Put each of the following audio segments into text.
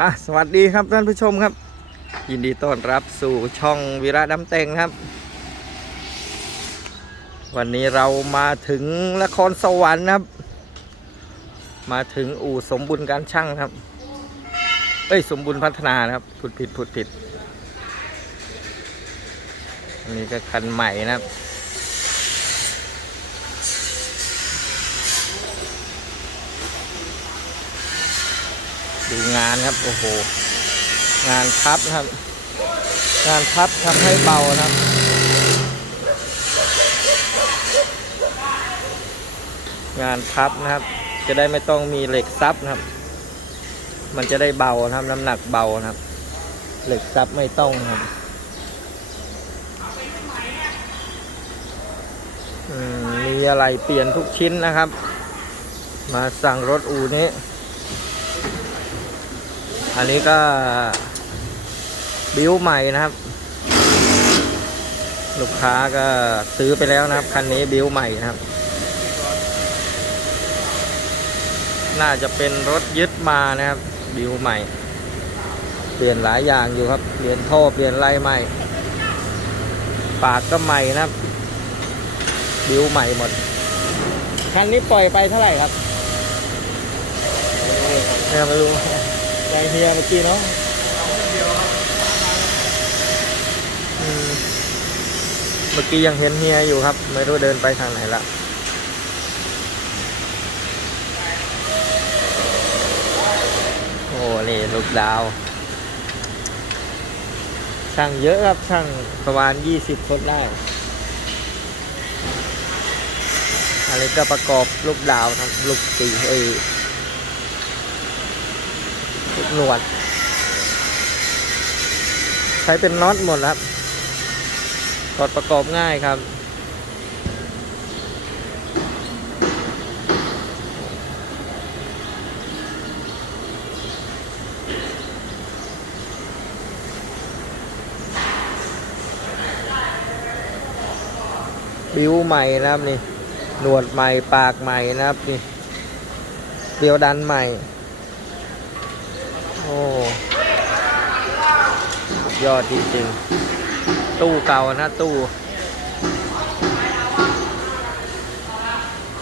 อะสวัสดีครับท่านผู้ชมครับ ยินดีต้อนรับสู่ช่องวีระน้ำเต็งครับ วันนี้เรามาถึงนครสวรรค์ครับ มาถึงอู่สมบุญการช่างครับ เอ้ยสมบุญพัฒนานะครับพูดผิดพูดผิดอันนี้ก็คันใหม่นะครับ ดูงานครับ โอ้โห งานพับนะครับ งานพับทำให้เบานะครับ งานพับนะครับ จะได้ไม่ต้องมีเหล็กซับนะครับ มันจะได้เบานะครับ น้ำหนักเบานะครับ เหล็กซับไม่ต้องครับมีอะไรเปลี่ยนทุกชิ้นนะครับ มาสั่งรถอูนี้ อันนี้ก็บิวใหม่นะครับ ลูกค้าก็ซื้อไปแล้วนะครับ คันนี้บิวใหม่นะครับ น่าจะเป็นรถยึดมานะครับ บิวใหม่ เปลี่ยนหลายอย่างอยู่ครับ เปลี่ยนท่อเปลี่ยนไรใหม่ ปากก็ใหม่นะครับ บิวใหม่หมด คันนี้ปล่อยไปเท่าไหร่ครับไม่รู้ ใจเฮียเมื่อกี้เนาะอืมเมื่อกี้ยังเห็นเฮียอยู่ครับ ไม่รู้เดินไปทางไหนละโอ้นี่ลูกดาว ช่างเยอะครับช่างประมาณยี่สิบคนได้อันนี้ก็ประกอบลูกดาวครับลูกตีเอ้ หนวด ใช้เป็นน็อตหมดครับกดประกอบง่ายครับ บิวใหม่นะครับนี่หนวดใหม่ปากใหม่นะครับนี่เดียวดันใหม่ อ้สุดยอดจริงๆ ตู้เก่านะตู้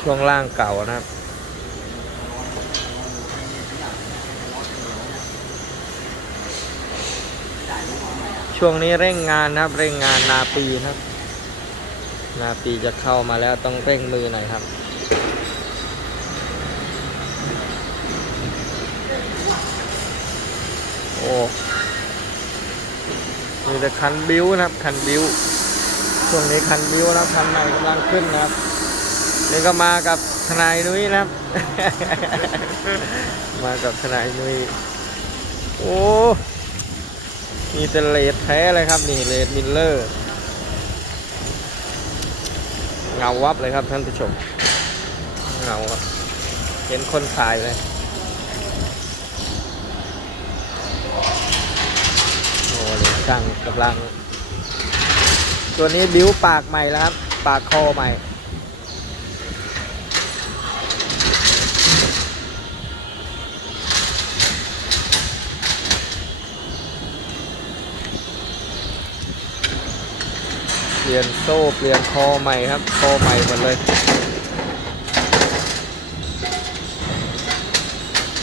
ช่วงล่างเก่านะครับช่วงนี้เร่งงานนะครับ เร่งงานนาปีนะครับ นาปีจะเข้ามาแล้วต้องเร่งมือหน่อยครับ โอ้ มีแต่คันบิ้วนะครับ คันบิ้ว ช่วงนี้คันบิ้วนะครับคันใหม่กำลังขึ้นนะครับ นี่ก็มากับทนายนุ้ยนะครับ มากับทนายนุ้ย โอ้มีแต่เลดแท้เลยครับ นี่เลดมิลเลอร์ เงาวับเลยครับท่านผู้ชม เงาเห็นคนขายเลย โอ้เลย ช่างกำลัง ตัวนี้บิ้วปากใหม่แล้วครับ ปากคอใหม่ เปลี่ยนโซ่เปลี่ยนคอใหม่ครับ คอใหม่หมดเลย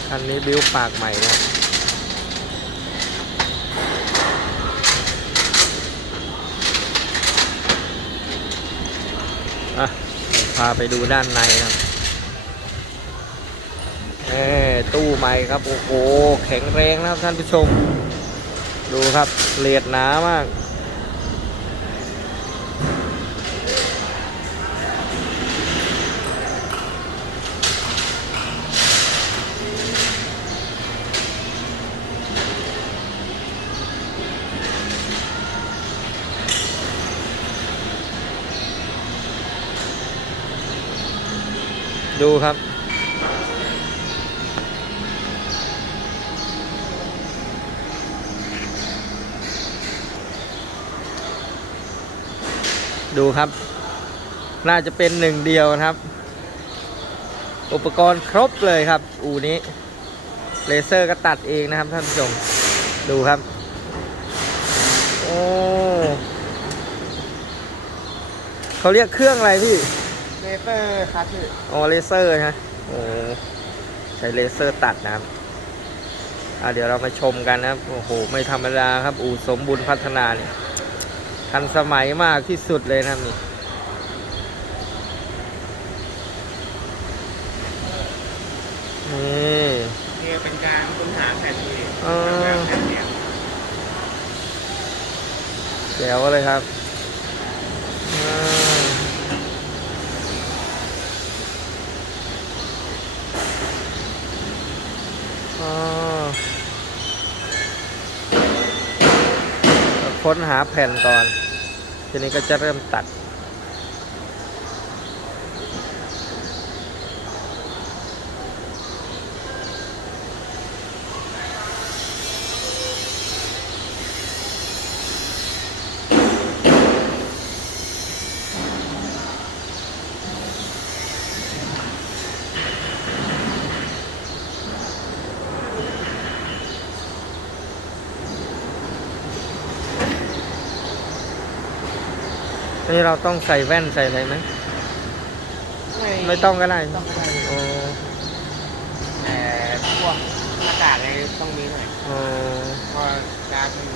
คันนี้บิ้วปากใหม่นะครับ พาไปดูด้านในครับเอ้ตู้ใหม่ครับ โอ้โห แข็งแรงนะครับท่านผู้ชม ดูครับเลดหนามาก ดูครับ ดูครับ น่าจะเป็นหนึ่งเดียวนะครับ อุปกรณ์ครบเลยครับ อูนี้เลเซอร์ก็ตัดเองนะครับท่านผู้ชม ดูครับ โอ้เขาเรียกเครื่องอะไรพี่ เลเซอร์คัตเตอร์อ๋อเลเซอร์ฮะโอ้ใช้เลเซอร์ตัดนะครับอะเดี๋ยวเรามาชมกันนะครับโอ้โหไม่ธรรมดาครับ อู่สมบูรณ์พัฒนาเนี่ยทันสมัยมากที่สุดเลยนะครับนี่นี่คือเป็นการค้นหาแผนที่เออแผนเดียวแจ๋วเลยครับอ่าอ๋อ ค้นหาแผ่นก่อน ทีนี้ก็จะเริ่มตัด นนี้เราต้องใส่แว่นใส่อะไรไหมไม่ต้องก็ได้ต้องก็ได้อ๋อแต่พวกหน้ากากอะไรต้องมีหน่อยอ๋อเพราะการมัน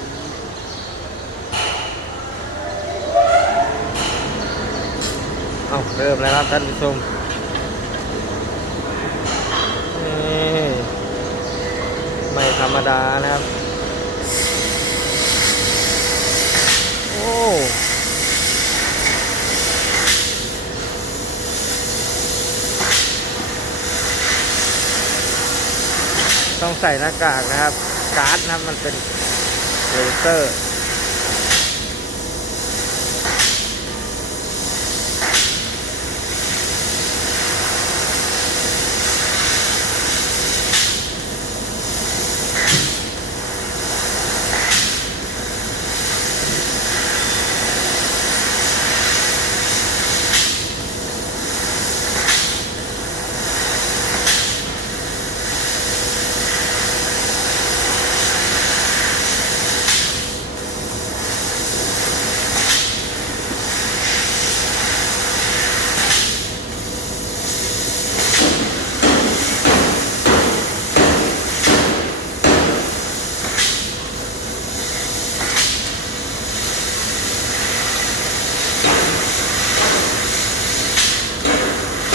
เอาเริ่มแล้วครับท่านผู้ชมนี่ไม่ธรรมดานะครับ โอ้ ต้องใส่หน้ากากนะครับ การ์ดนะมันเป็นเลเซอร์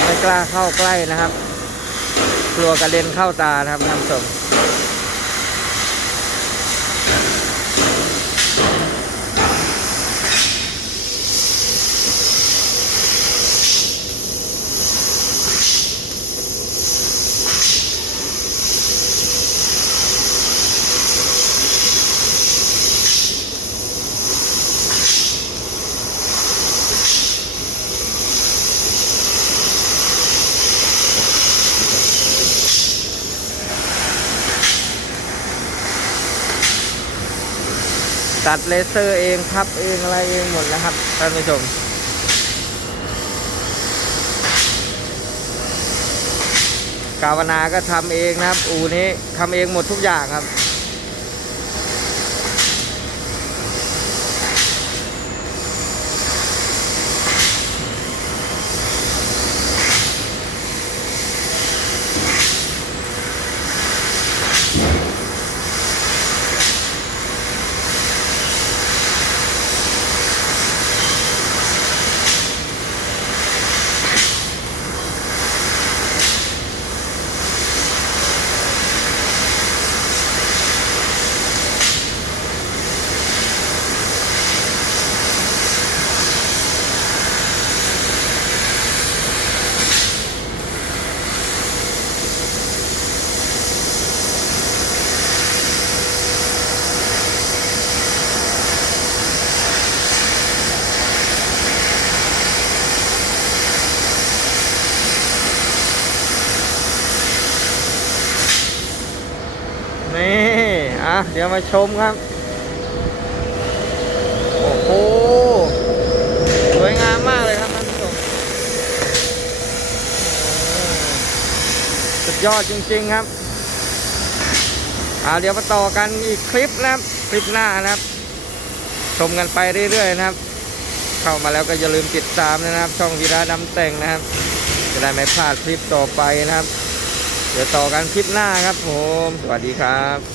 ไม่ กล้าเข้าใกล้นะครับ กลัวกระเด็นเข้าตานะครับท่านผู้ชม ตัดเลเซอร์เองพับเองอะไรเองหมดนะครับท่านผู้ชมกาวนาก็ทำเองนะครับ อูนี้ทำเองหมดทุกอย่างครับ นี่ อะเดี๋ยวมาชมครับ โอ้โห สวยงามมากเลยครับท่านผู้ชมสุดยอดจริงๆครับเอาเดี๋ยวมาต่อกันอีกคลิปนะครับ คลิปหน้านะครับ ชมกันไปเรื่อยๆนะครับ เข้ามาแล้วก็อย่าลืมติดตามนะครับ ช่องวีระดำแต่งนะครับ จะได้ไม่พลาดคลิปต่อไปนะครับ เดี๋ยวต่อกันคลิปหน้าครับผม สวัสดีครับ